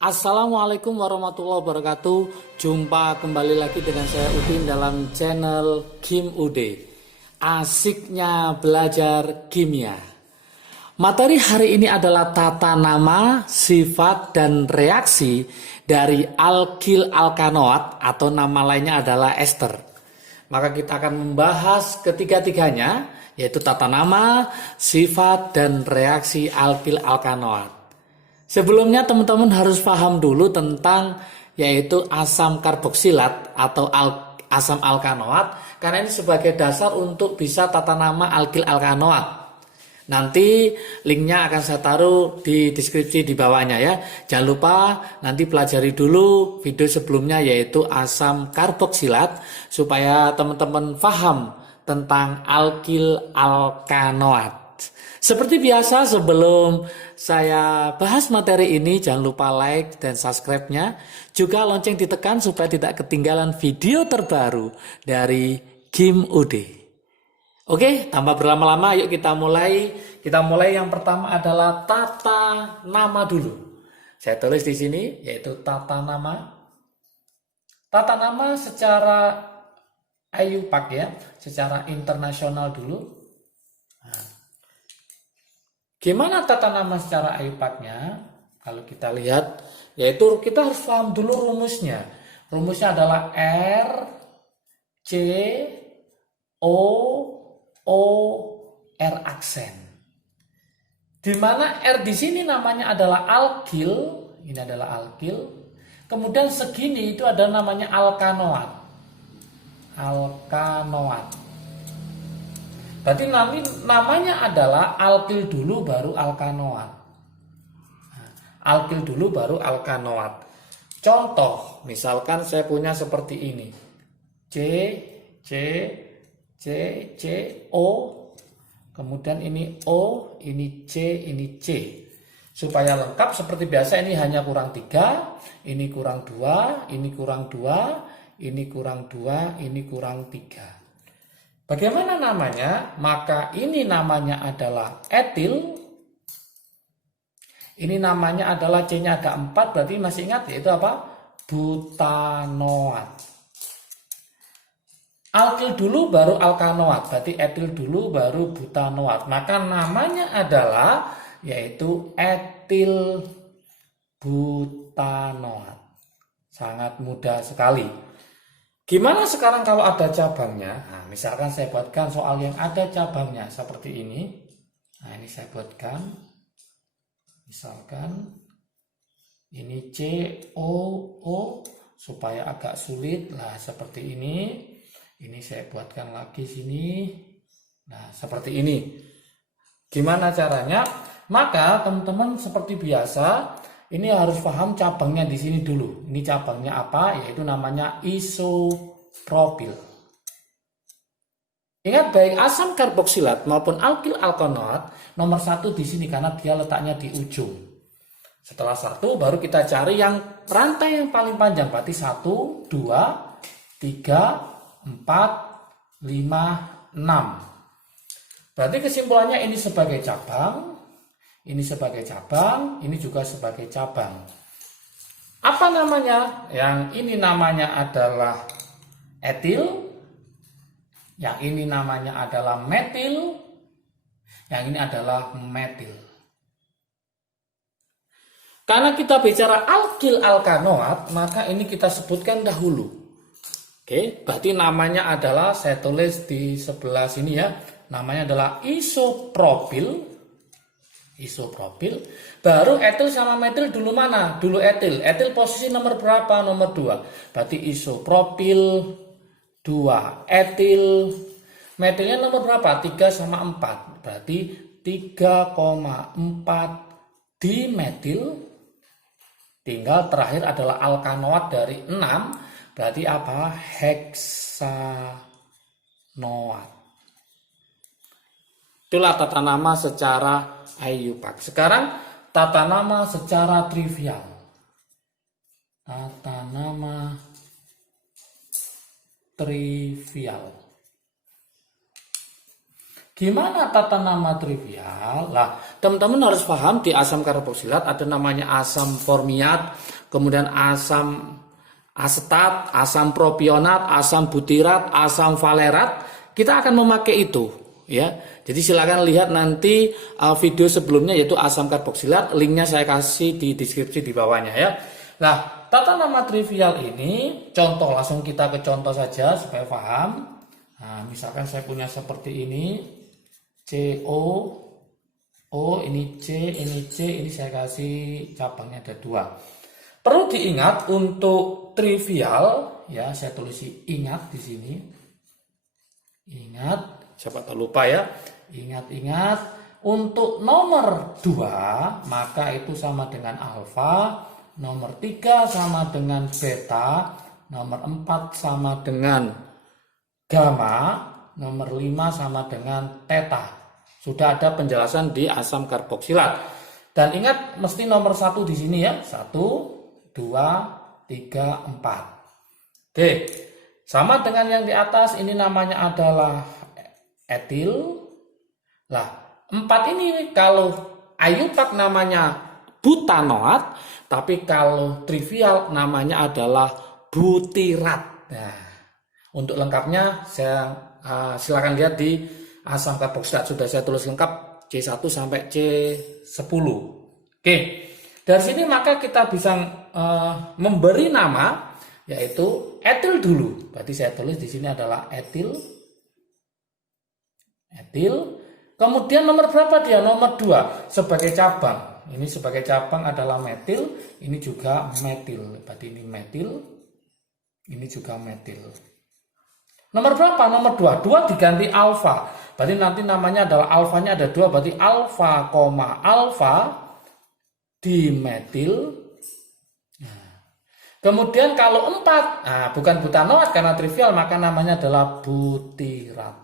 Assalamualaikum warahmatullahi wabarakatuh. Jumpa kembali lagi dengan saya Udin dalam channel Kim Ude. Asiknya belajar kimia. Materi hari ini adalah tata nama, sifat, dan reaksi dari alkil alkanoat atau nama lainnya adalah ester. Maka kita akan membahas ketiga-tiganya, yaitu tata nama, sifat, dan reaksi alkil alkanoat. Sebelumnya teman-teman harus paham dulu tentang yaitu asam karboksilat atau asam alkanoat, karena ini sebagai dasar untuk bisa tata nama alkil alkanoat. Nanti linknya akan saya taruh di deskripsi di bawahnya ya. Jangan lupa nanti pelajari dulu video sebelumnya yaitu asam karboksilat supaya teman-teman paham tentang alkil alkanoat. Seperti biasa sebelum saya bahas materi ini jangan lupa like dan subscribe-nya. Juga lonceng ditekan supaya tidak ketinggalan video terbaru dari Kim Ude. Oke, tanpa berlama-lama yuk kita mulai. Kita mulai yang pertama adalah tata nama dulu. Saya tulis di sini yaitu tata nama. Tata nama secara IUPAC ya, secara internasional dulu. Gimana tata nama secara IUPAC-nya? Kalau kita lihat, yaitu kita harus paham dulu rumusnya. Rumusnya adalah R, C, O, O, R aksen. Di mana R di sini namanya adalah alkil, ini adalah alkil. Kemudian segini itu ada namanya alkanoat. Alkanoat. Berarti namanya adalah alkil dulu baru alkanoat. Alkil dulu baru alkanoat. Contoh, misalkan saya punya seperti ini. C, C, C, C, O. Kemudian ini O, ini C, ini C. Supaya lengkap seperti biasa ini hanya kurang 3, ini kurang 2, ini kurang 2, ini kurang 2, ini kurang 3. Bagaimana namanya? Maka ini namanya adalah etil. Ini namanya adalah C-nya ada 4, berarti masih ingat yaitu apa? Butanoat. Alkil dulu baru alkanoat, berarti etil dulu baru butanoat. Maka namanya adalah yaitu etil butanoat. Sangat mudah sekali. Gimana sekarang kalau ada cabangnya? Nah, misalkan saya buatkan soal yang ada cabangnya seperti ini. Nah, ini saya buatkan. Misalkan ini C, O, O supaya agak sulit. Nah, seperti ini. Ini saya buatkan lagi sini. Nah, seperti ini. Gimana caranya? Maka teman-teman seperti biasa ini harus paham cabangnya di sini dulu. Ini cabangnya apa? Yaitu namanya isopropil. Ingat baik asam karboksilat maupun alkil alkanoat nomor 1 di sini karena dia letaknya di ujung. Setelah 1 baru kita cari yang rantai yang paling panjang. Berarti 1, 2, 3, 4, 5, 6. Berarti kesimpulannya ini sebagai cabang. Ini sebagai cabang, ini juga sebagai cabang. Apa namanya? Yang ini namanya adalah etil. Yang ini namanya adalah metil. Yang ini adalah metil. Karena kita bicara alkil alkanoat, maka ini kita sebutkan dahulu. Oke, berarti namanya adalah, saya tulis di sebelah sini ya. Namanya adalah isopropil. Isopropil, baru etil sama metil dulu mana? Dulu etil. Etil posisi nomor berapa? Nomor 2. Berarti isopropil 2. Etil. Metilnya nomor berapa? 3 sama 4. Berarti 3,4 dimetil. Tinggal terakhir adalah alkanoat dari 6. Berarti apa? Heksanoat. Itulah tata nama secara IUPAC. Sekarang tata nama secara trivial. Tata nama trivial. Gimana tata nama trivial? Lah, teman-teman harus paham di asam karboksilat ada namanya asam formiat, kemudian asam asetat, asam propionat, asam butirat, asam valerat. Kita akan memakai itu, ya. Jadi silakan lihat nanti video sebelumnya yaitu asam karboksilat, linknya saya kasih di deskripsi di bawahnya ya. Nah, tata nama trivial ini contoh, langsung kita ke contoh saja supaya paham. Nah, misalkan saya punya seperti ini. CO, O, ini C, ini saya kasih cabangnya ada 2. Perlu diingat untuk trivial, ya saya tulis ingat di sini. Ingat, siapa tahu lupa ya. Ingat, untuk nomor 2, maka itu sama dengan alfa, nomor 3 sama dengan beta, nomor 4 sama dengan gamma, nomor 5 sama dengan theta. Sudah ada penjelasan di asam karboksilat. Dan ingat mesti nomor 1 di sini ya. 1, 2, 3, 4. Oke. Sama dengan yang di atas, ini namanya adalah etil. Lah, 4 ini kalau IUPAC namanya butanoat, tapi kalau trivial namanya adalah butirat. Nah, untuk lengkapnya saya silakan lihat di asam karboksilat, sudah saya tulis lengkap C1 sampai C10. Oke. Dari sini maka kita bisa memberi nama yaitu etil dulu. Berarti saya tulis di sini adalah etil. Kemudian nomor berapa dia? Nomor 2 sebagai cabang. Ini sebagai cabang adalah metil, ini juga metil. Berarti ini metil. Ini juga metil. Nomor berapa? Nomor 2. 2 diganti alfa. Berarti nanti namanya adalah alfanya ada 2. Berarti alfa, alfa dimetil. Nah. Kemudian kalau 4, nah bukan butanoat karena trivial, maka namanya adalah butirat.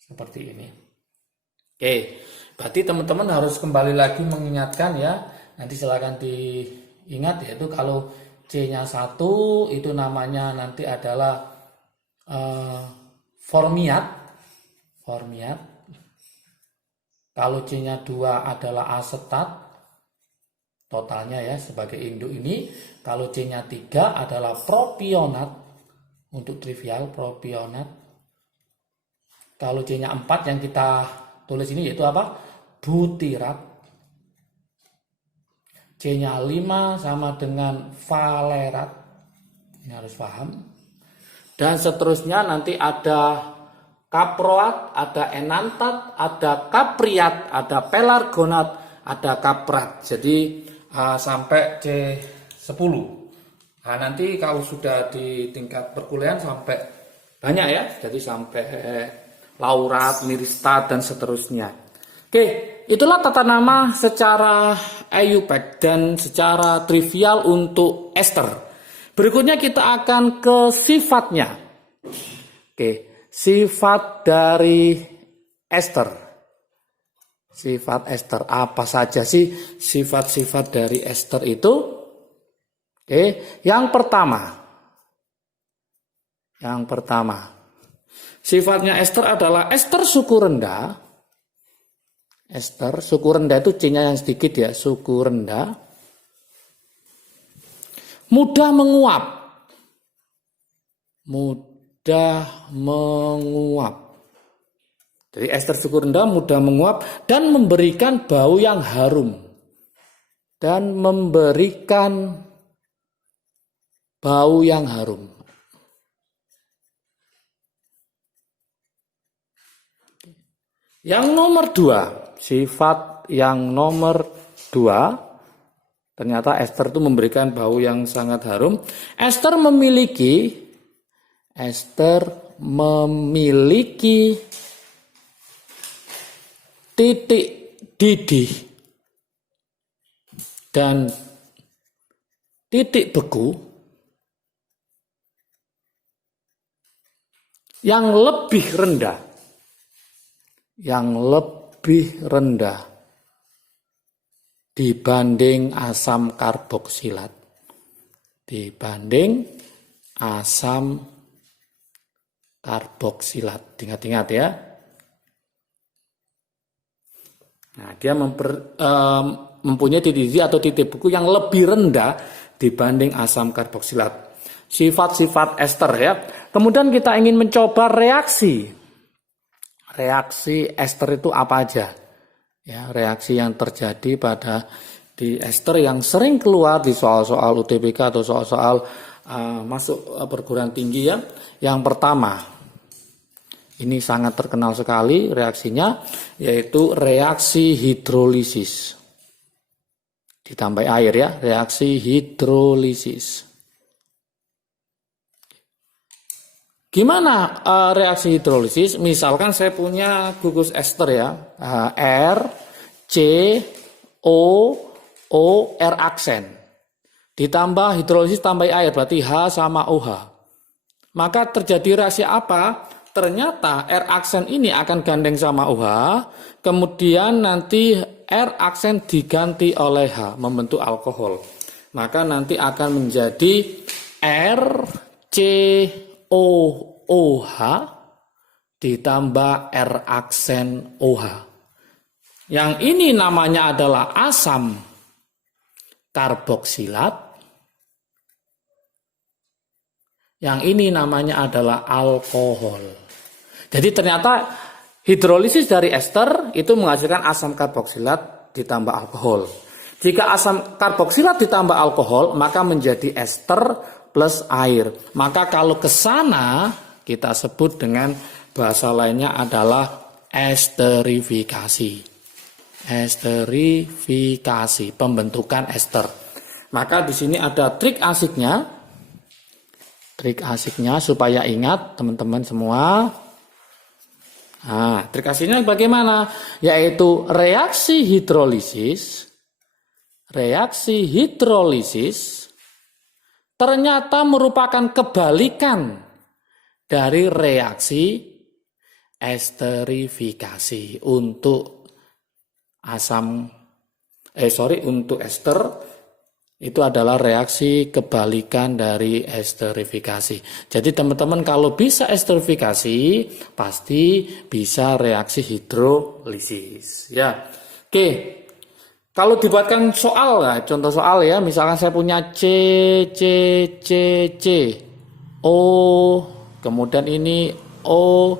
Seperti ini. Oke. Berarti teman-teman harus kembali lagi mengingatkan ya. Nanti silakan diingat yaitu kalau C-nya 1 itu namanya nanti adalah formiat. Kalau C-nya 2 adalah asetat, totalnya ya sebagai induk ini. Kalau C-nya 3 adalah propionat, untuk trivial propionat. Kalau C-nya 4 yang kita tulis ini yaitu apa? Butirat. C-nya 5 sama dengan valerat. Ini harus paham. Dan seterusnya nanti ada kaproat, ada enantat, ada kapriat, ada pelargonat, ada kaprat. Jadi sampai C10. Nah, nanti kalau sudah di tingkat perkuliahan sampai banyak ya. Jadi sampai laurat, miristat, dan seterusnya. Oke, itulah tata nama secara IUPAC dan secara trivial untuk ester. Berikutnya kita akan ke sifatnya. Oke, sifat dari ester. Sifat ester apa saja sih sifat-sifat dari ester itu? Oke, yang pertama. Sifatnya ester adalah ester suku rendah. Ester suku rendah itu C-nya yang sedikit ya, suku rendah. Mudah menguap. Jadi ester suku rendah mudah menguap dan memberikan bau yang harum. Yang nomor 2, sifat yang nomor 2. Ternyata ester itu memberikan bau yang sangat harum. Ester memiliki titik didih dan titik beku yang lebih rendah dibanding asam karboksilat. Ingat-ingat ya. Nah, dia mempunyai titik atau titik beku yang lebih rendah dibanding asam karboksilat. Sifat-sifat ester ya. Kemudian kita ingin mencoba reaksi. Reaksi ester itu apa aja? Ya, reaksi yang terjadi di ester yang sering keluar di soal-soal UTBK atau soal-soal masuk perguruan tinggi ya. Yang pertama, ini sangat terkenal sekali reaksinya, yaitu reaksi hidrolisis. Ditambah air ya, reaksi hidrolisis. Gimana reaksi hidrolisis? Misalkan saya punya gugus ester ya, R, C, O, R aksen. Ditambah hidrolisis tambah air, berarti H sama OH. Maka terjadi reaksi apa? Ternyata R aksen ini akan gandeng sama OH, kemudian nanti R aksen diganti oleh H, membentuk alkohol. Maka nanti akan menjadi RCOOH ditambah R aksen OH. Yang ini namanya adalah asam karboksilat. Yang ini namanya adalah alkohol. Jadi ternyata hidrolisis dari ester itu menghasilkan asam karboksilat ditambah alkohol. Jika asam karboksilat ditambah alkohol, maka menjadi ester plus air. Maka kalau ke sana kita sebut dengan bahasa lainnya adalah esterifikasi. Esterifikasi, pembentukan ester. Maka di sini ada trik asiknya. Trik asiknya supaya ingat teman-teman semua. Nah, trik asiknya bagaimana? Yaitu reaksi hidrolisis. Reaksi hidrolisis ternyata merupakan kebalikan dari reaksi esterifikasi. Untuk untuk ester itu adalah reaksi kebalikan dari esterifikasi. Jadi teman-teman kalau bisa esterifikasi pasti bisa reaksi hidrolisis ya. Oke. Kalau dibuatkan soal ya, contoh soal ya, misalkan saya punya C, O, kemudian ini O,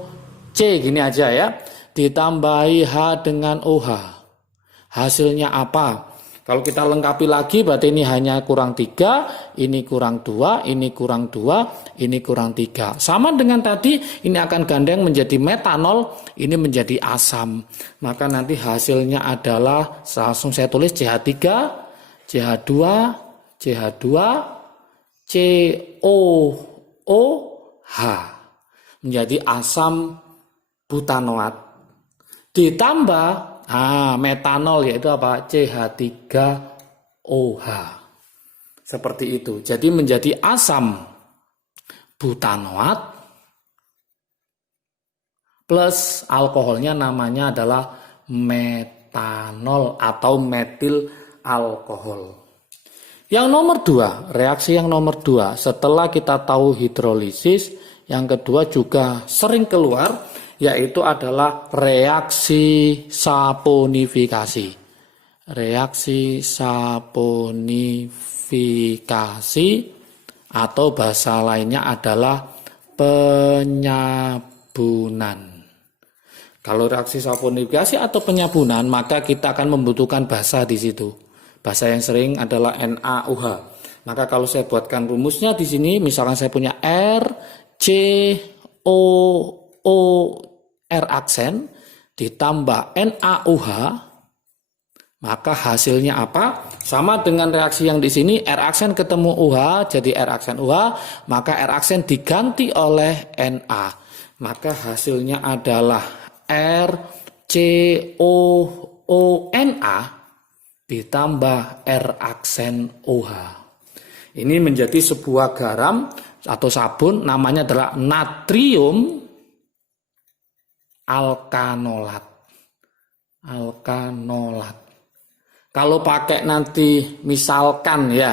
C gini aja ya. Ditambahi H dengan OH. Hasilnya apa? Kalau kita lengkapi lagi berarti ini hanya kurang 3, ini kurang 2, ini kurang 2, ini kurang 3. Sama dengan tadi, ini akan gandeng menjadi metanol, ini menjadi asam. Maka nanti hasilnya adalah, langsung saya tulis CH3, CH2, CH2, COOH. Menjadi asam butanoat. Ditambah metanol yaitu apa? CH3OH. Seperti itu. Jadi menjadi asam butanoat plus alkoholnya namanya adalah metanol atau metil alkohol. Yang nomor 2, reaksi yang nomor 2, setelah kita tahu hidrolisis, yang kedua juga sering keluar, yaitu adalah reaksi saponifikasi. Reaksi saponifikasi atau bahasa lainnya adalah penyabunan. Kalau reaksi saponifikasi atau penyabunan, maka kita akan membutuhkan basa di situ. Basa yang sering adalah NaOH. Maka kalau saya buatkan rumusnya di sini, misalkan saya punya RCOO R aksen ditambah NaOH, maka hasilnya apa? Sama dengan reaksi yang di sini, R aksen ketemu OH jadi R aksen OH, maka R aksen diganti oleh Na. Maka hasilnya adalah RCOONa ditambah R aksen OH. Ini menjadi sebuah garam atau sabun, namanya adalah natrium alkanolat. Kalau pakai nanti misalkan ya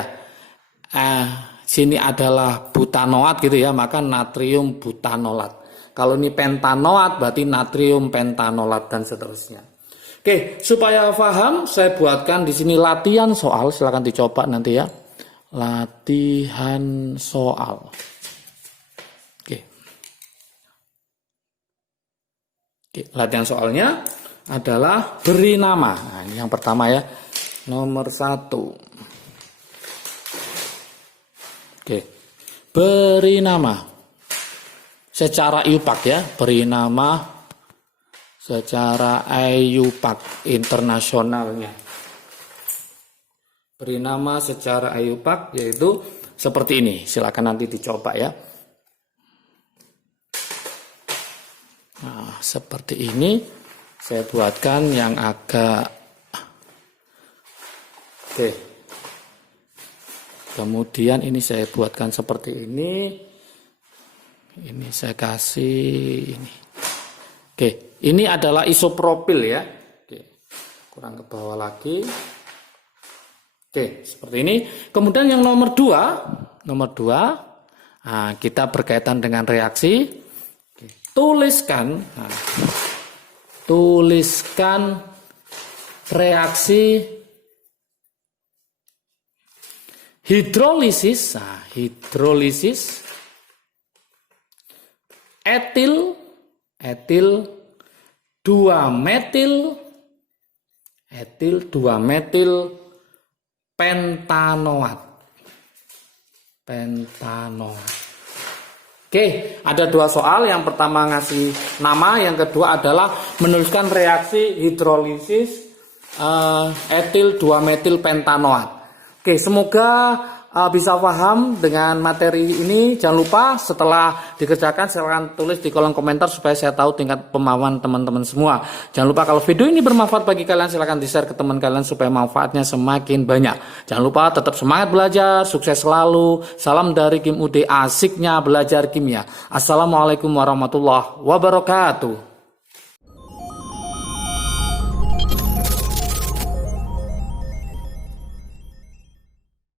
sini adalah butanoat gitu ya, maka natrium butanolat. Kalau ini pentanoat berarti natrium pentanolat dan seterusnya. Oke, supaya paham, saya buatkan di sini latihan soal. Silakan dicoba nanti ya. Latihan soal. Oke. Oke, latihan soalnya adalah beri nama. Nah, ini yang pertama ya. Nomor 1. Oke. Beri nama. Secara IUPAC ya, beri nama secara IUPAC internasionalnya. Beri nama secara IUPAC yaitu seperti ini. Silakan nanti dicoba ya. Nah, seperti ini saya buatkan yang agak oke. Kemudian ini saya buatkan seperti ini. Ini saya kasih ini. Oke, ini adalah isopropil ya. Oke, kurang ke bawah lagi. Oke, seperti ini. Kemudian yang nomor 2, nah, kita berkaitan dengan reaksi. Oke, tuliskan reaksi hidrolisis. Nah, hidrolisis etil 2-metil pentanoat. Oke, ada 2 soal. Yang pertama ngasih nama, yang kedua adalah menuliskan reaksi hidrolisis etil 2-metil pentanoat. Oke, semoga bisa paham dengan materi ini. Jangan lupa setelah dikerjakan silahkan tulis di kolom komentar supaya saya tahu tingkat pemahaman teman-teman semua. Jangan lupa kalau video ini bermanfaat bagi kalian silahkan di-share ke teman kalian supaya manfaatnya semakin banyak. Jangan lupa tetap semangat belajar, sukses selalu. Salam dari Kim UD, asiknya belajar kimia. Assalamualaikum warahmatullahi wabarakatuh.